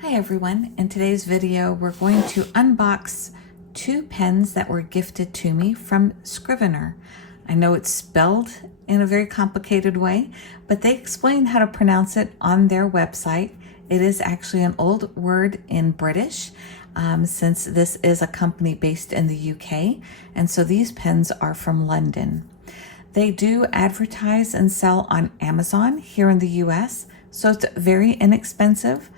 Hi everyone, in today's video we're going to unbox two pens that were gifted to me from Scriveiner. I know it's spelled in a very complicated way, but they explain how to pronounce it on their website. It is actually an old word in British, since this is a company based in the UK, and so these pens are from London. They do advertise and sell on Amazon here in the US, so it's very inexpensive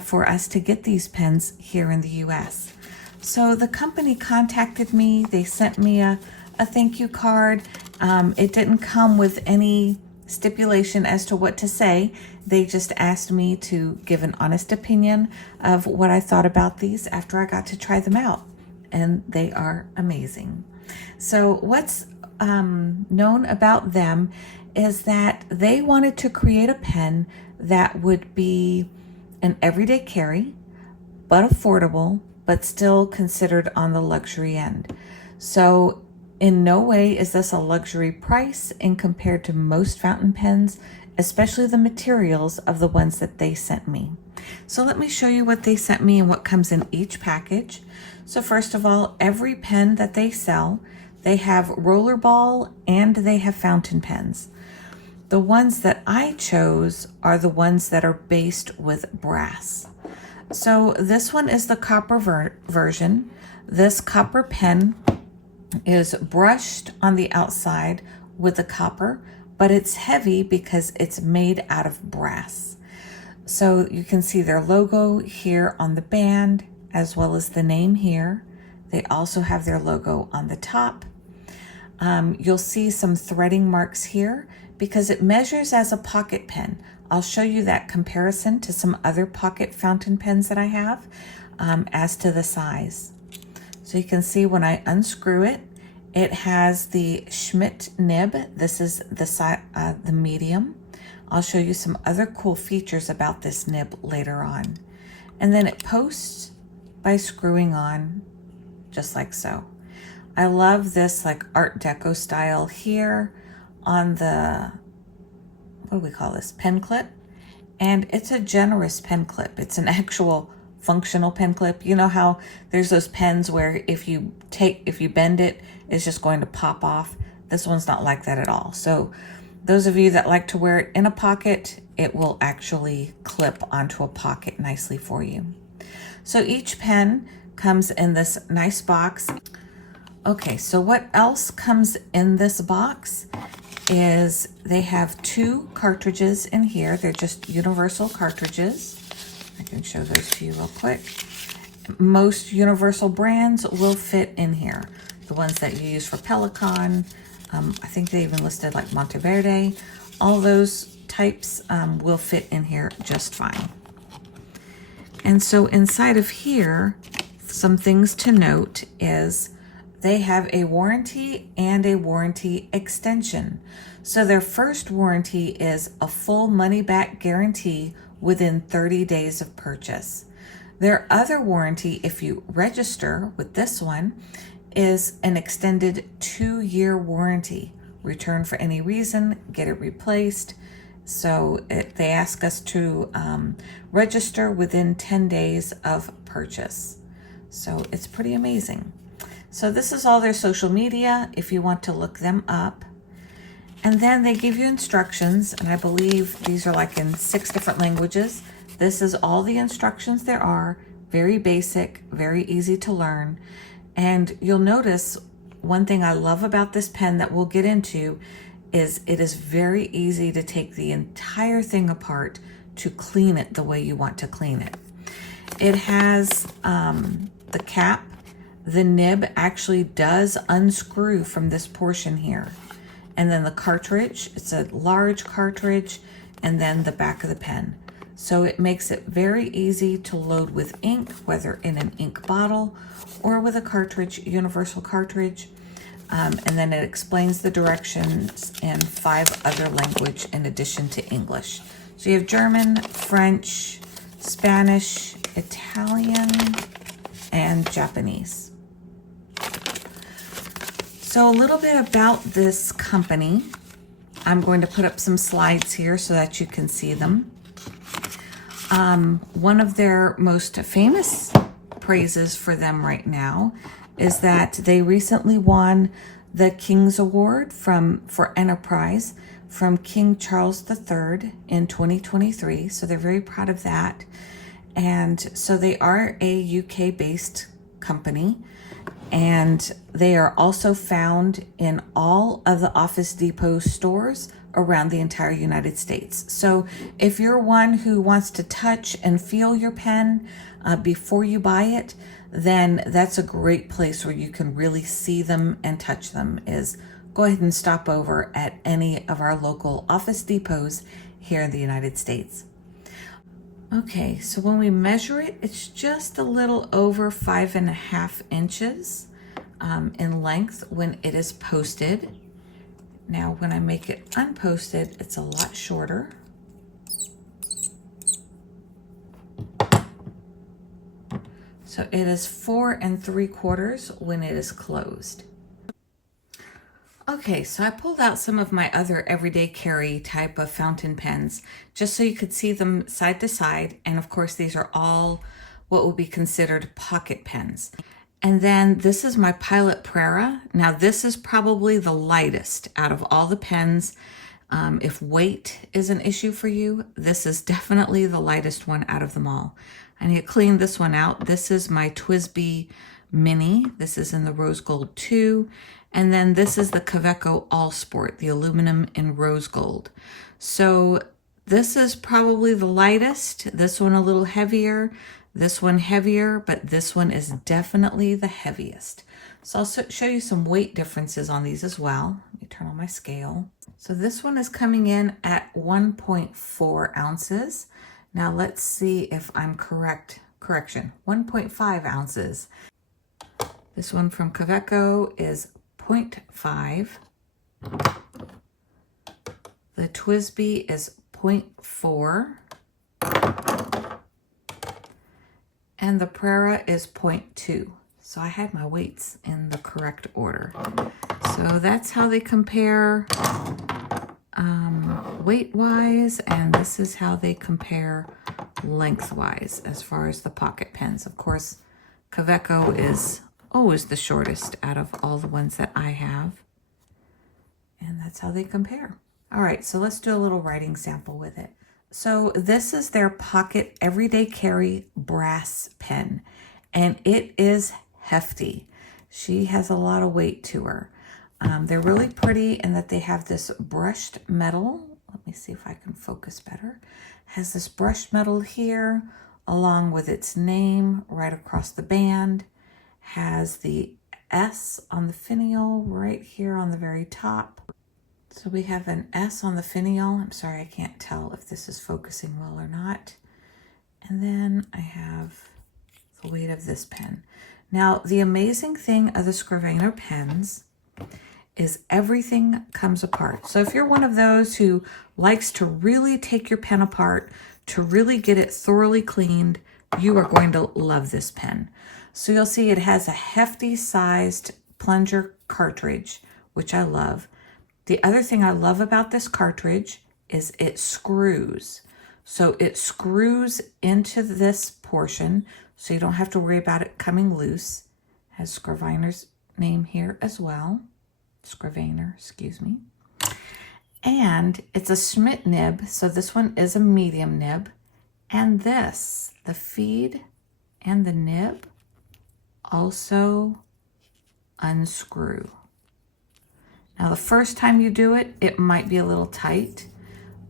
for us to get these pens here in the US. So the company contacted me, they sent me a thank you card. It didn't come with any stipulation as to what to say. They just asked me to give an honest opinion of what I thought about these after I got to try them out, and they are amazing. So what's known about them is that they wanted to create a pen that would be an everyday carry, but affordable, but still considered on the luxury end. So in no way is this a luxury price in compared to most fountain pens, especially the materials of the ones that they sent me. So let me show you what they sent me and what comes in each package. So first of all, every pen that they sell, they have rollerball and they have fountain pens. The ones that I chose are the ones that are based with brass. So this one is the copper version. This copper pen is brushed on the outside with the copper, but it's heavy because it's made out of brass. So you can see their logo here on the band, as well as the name here. They also have their logo on the top. You'll see some threading marks here because it measures as a pocket pen. I'll show you that comparison to some other pocket fountain pens that I have as to the size. So you can see when I unscrew it, it has the Schmidt nib. This is the medium. I'll show you some other cool features about this nib later on. And then it posts by screwing on just like so. I love this like Art Deco style here on the, what do we call this, pen clip. And it's a generous pen clip. It's an actual functional pen clip. You know how there's those pens where if you bend it, it's just going to pop off. This one's not like that at all. So those of you that like to wear it in a pocket, it will actually clip onto a pocket nicely for you. So each pen comes in this nice box. Okay, so what else comes in this box is they have two cartridges in here. They're just universal cartridges. I can show those to you real quick. Most universal brands will fit in here. The ones that you use for Pelican, I think they even listed like Monteverde. All those types will fit in here just fine. And so inside of here, some things to note is they have a warranty and a warranty extension. So their first warranty is a full money-back guarantee within 30 days of purchase. Their other warranty, if you register with this one, is an extended 2-year warranty. Return for any reason, get it replaced. So they ask us to register within 10 days of purchase. So it's pretty amazing. So this is all their social media if you want to look them up. And then they give you instructions, and I believe these are like in 6 different languages. This is all the instructions there are, very basic, very easy to learn. And you'll notice one thing I love about this pen that we'll get into is it is very easy to take the entire thing apart to clean it the way you want to clean it. It has the cap. The nib actually does unscrew from this portion here. And then the cartridge, it's a large cartridge, and then the back of the pen. So it makes it very easy to load with ink, whether in an ink bottle or with a cartridge, universal cartridge. And then it explains the directions in 5 other languages in addition to English. So you have German, French, Spanish, Italian, and Japanese. So a little bit about this company. I'm going to put up some slides here so that you can see them. One of their most famous praises for them right now is that they recently won the King's Award for Enterprise from King Charles III in 2023. So they're very proud of that. And so they are a UK-based company, and they are also found in all of the Office Depot stores around the entire United States. So if you're one who wants to touch and feel your pen before you buy it, then that's a great place where you can really see them and touch them. Is go ahead and stop over at any of our local Office Depots here in the United States. Okay, so when we measure it, it's just a little over 5.5 inches in length when it is posted. Now, when I make it unposted, it's a lot shorter. So it is 4 3/4 when it is closed. Okay, so I pulled out some of my other everyday carry type of fountain pens just so you could see them side to side. And of course, these are all what would be considered pocket pens. And then this is my Pilot Prera. Now this is probably the lightest out of all the pens. If weight is an issue for you, this is definitely the lightest one out of them all. I need to clean this one out. This is my TWSBI Mini. This is in the Rose Gold 2. And then this is the Kaweco All Sport, the aluminum in rose gold. So this is probably the lightest. This one a little heavier. This one heavier, but this one is definitely the heaviest. So I'll show you some weight differences on these as well. Let me turn on my scale. So this one is coming in at 1.4 ounces. Now let's see if I'm correct. Correction, 1.5 ounces. This one from Kaweco is 0.5. The TWSBI is 0.4. And the Prera is 0.2. So I had my weights in the correct order. So that's how they compare weight-wise, and this is how they compare length-wise as far as the pocket pens. Of course, Kaweco is always the shortest out of all the ones that I have. And that's how they compare. All right, so let's do a little writing sample with it. So this is their pocket everyday carry brass pen, and it is hefty. She has a lot of weight to her. They're really pretty in that they have this brushed metal. Let me see if I can focus better. Has this brushed metal here along with its name right across the band. Has the S on the finial right here on the very top. So we have an S on the finial. I'm sorry, I can't tell if this is focusing well or not. And then I have the weight of this pen. Now, the amazing thing of the Scriveiner pens is everything comes apart. So if you're one of those who likes to really take your pen apart, to really get it thoroughly cleaned, you are going to love this pen. So you'll see it has a hefty sized plunger cartridge, which I love. The other thing I love about this cartridge is it screws. So it screws into this portion, so you don't have to worry about it coming loose. It has Scriviner's name here as well. Scriveiner, excuse me. And it's a Schmidt nib, so this one is a medium nib. And this, the feed and the nib, also unscrew. Now the first time you do it, it might be a little tight,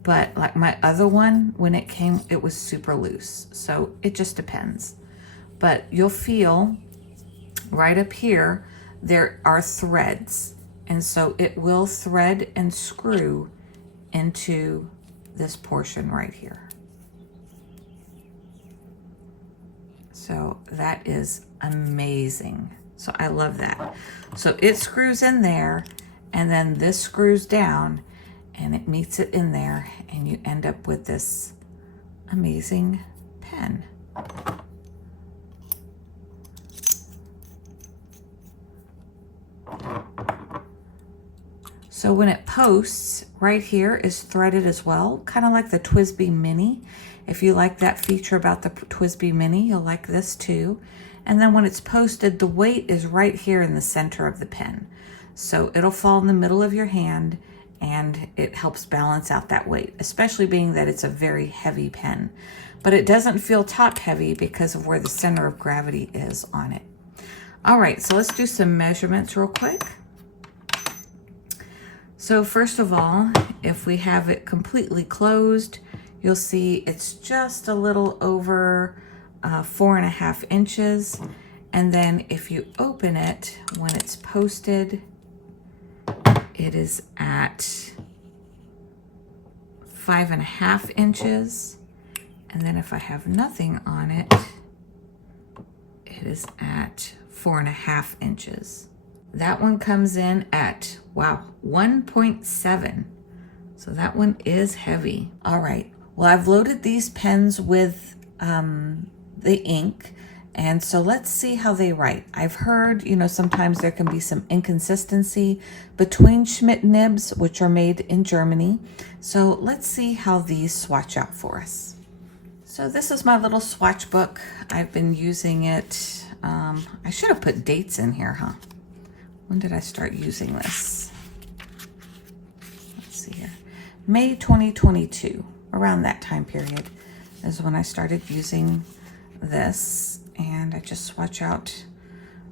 but like my other one, when it came, it was super loose. So it just depends. But you'll feel right up here, there are threads. And so it will thread and screw into this portion right here. So that is amazing. So I love that. So it screws in there, and then this screws down, and it meets it in there, and you end up with this amazing pen. So when it posts, right here is threaded as well, kind of like the TWSBI Mini. If you like that feature about the TWSBI Mini, you'll like this too. And then when it's posted, the weight is right here in the center of the pen. So it'll fall in the middle of your hand and it helps balance out that weight, especially being that it's a very heavy pen. But it doesn't feel top heavy because of where the center of gravity is on it. All right, so let's do some measurements real quick. So first of all, if we have it completely closed, you'll see it's just a little over 4.5 inches. And then if you open it, when it's posted, it is at 5.5 inches. And then if I have nothing on it, it is at 4.5 inches. That one comes in at, wow, 1.7. So that one is heavy. All right, well, I've loaded these pens with the ink. And so let's see how they write. I've heard, you know, sometimes there can be some inconsistency between Schmidt nibs, which are made in Germany. So let's see how these swatch out for us. So this is my little swatch book. I've been using it. I should have put dates in here, huh? When did I start using this? Let's see here. May 2022, around that time period is when I started using this. And I just swatch out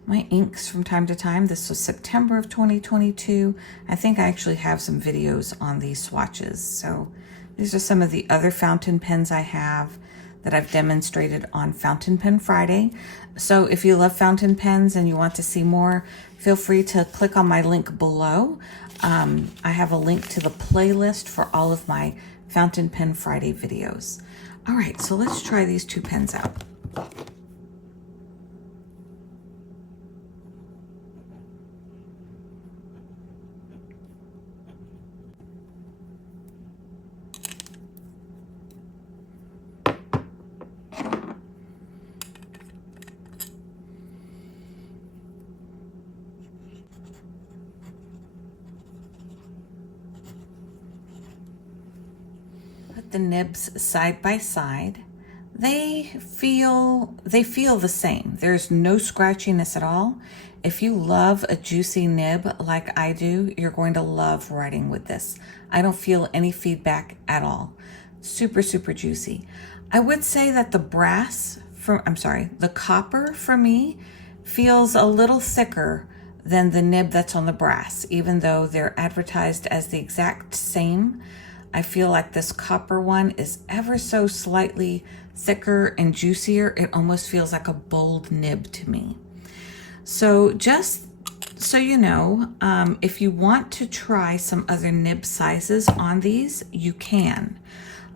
my inks from time to time. This was September of 2022. I think I actually have some videos on these swatches. So these are some of the other fountain pens I have that I've demonstrated on Fountain Pen Friday. So if you love fountain pens and you want to see more, feel free to click on my link below. I have a link to the playlist for all of my Fountain Pen Friday videos. All right, so let's try these two pens out. The nibs side by side. They feel the same. There's no scratchiness at all. If you love a juicy nib like I do, you're going to love writing with this. I don't feel any feedback at all. Super, super juicy. I would say that the the copper for me feels a little thicker than the nib that's on the brass, even though they're advertised as the exact same. I feel like this copper one is ever so slightly thicker and juicier. It almost feels like a bold nib to me. So just so you know, if you want to try some other nib sizes on these, you can.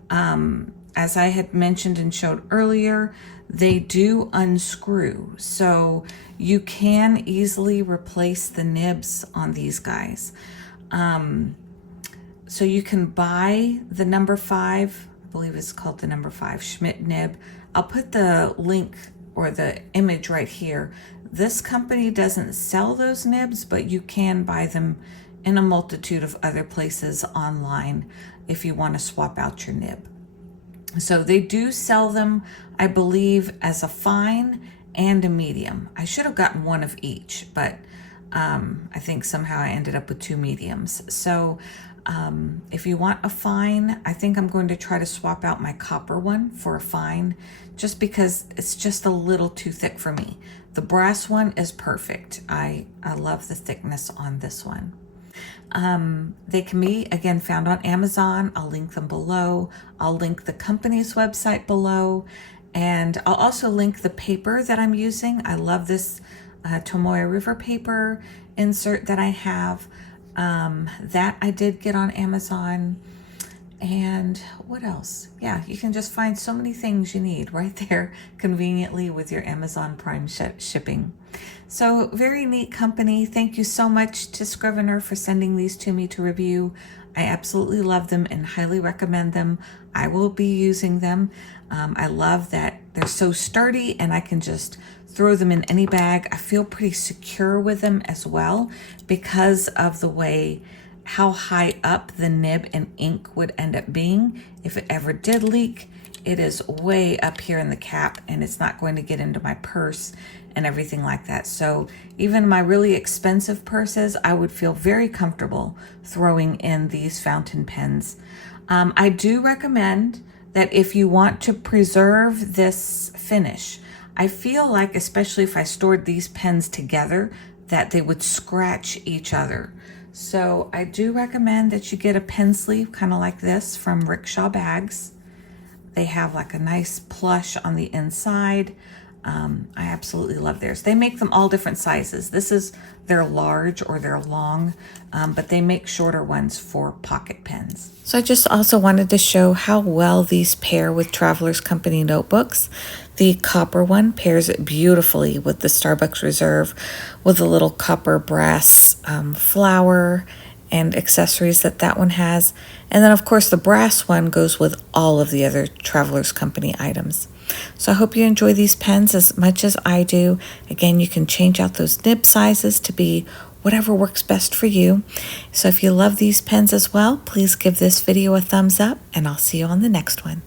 As I had mentioned and showed earlier, they do unscrew. So you can easily replace the nibs on these guys. So you can buy the number 5, I believe it's called the number 5 Schmidt nib. I'll put the link or the image right here. This company doesn't sell those nibs, but you can buy them in a multitude of other places online if you want to swap out your nib. So they do sell them, I believe, as a fine and a medium. I should have gotten one of each, but I think somehow I ended up with 2 mediums. So if you want a fine, I think I'm going to try to swap out my copper one for a fine, just because it's just a little too thick for me. The brass one is perfect. I love the thickness on this one. They can be, again, found on Amazon. I'll link them below. I'll link the company's website below. And I'll also link the paper that I'm using. I love this Tomoe River paper insert that I have. That I did get on Amazon. And what else? Yeah, you can just find so many things you need right there conveniently with your Amazon Prime shipping. So very neat company. Thank you so much to Scriveiner for sending these to me to review. I absolutely love them and highly recommend them. I will be using them. I love that they're so sturdy and I can just throw them in any bag. I feel pretty secure with them as well because of the way how high up the nib and ink would end up being. If it ever did leak, it is way up here in the cap and it's not going to get into my purse and everything like that. So even my really expensive purses, I would feel very comfortable throwing in these fountain pens. I do recommend that if you want to preserve this finish, I feel like, especially if I stored these pens together, that they would scratch each other. So I do recommend that you get a pen sleeve kind of like this from Rickshaw Bags. They have like a nice plush on the inside. I absolutely love theirs. They make them all different sizes. This is their large or their long, but they make shorter ones for pocket pens. So I just also wanted to show how well these pair with Traveler's Company notebooks. The copper one pairs beautifully with the Starbucks Reserve with a little copper brass flower and accessories that one has. And then of course the brass one goes with all of the other Traveler's Company items. So I hope you enjoy these pens as much as I do. Again, you can change out those nib sizes to be whatever works best for you. So if you love these pens as well, please give this video a thumbs up and I'll see you on the next one.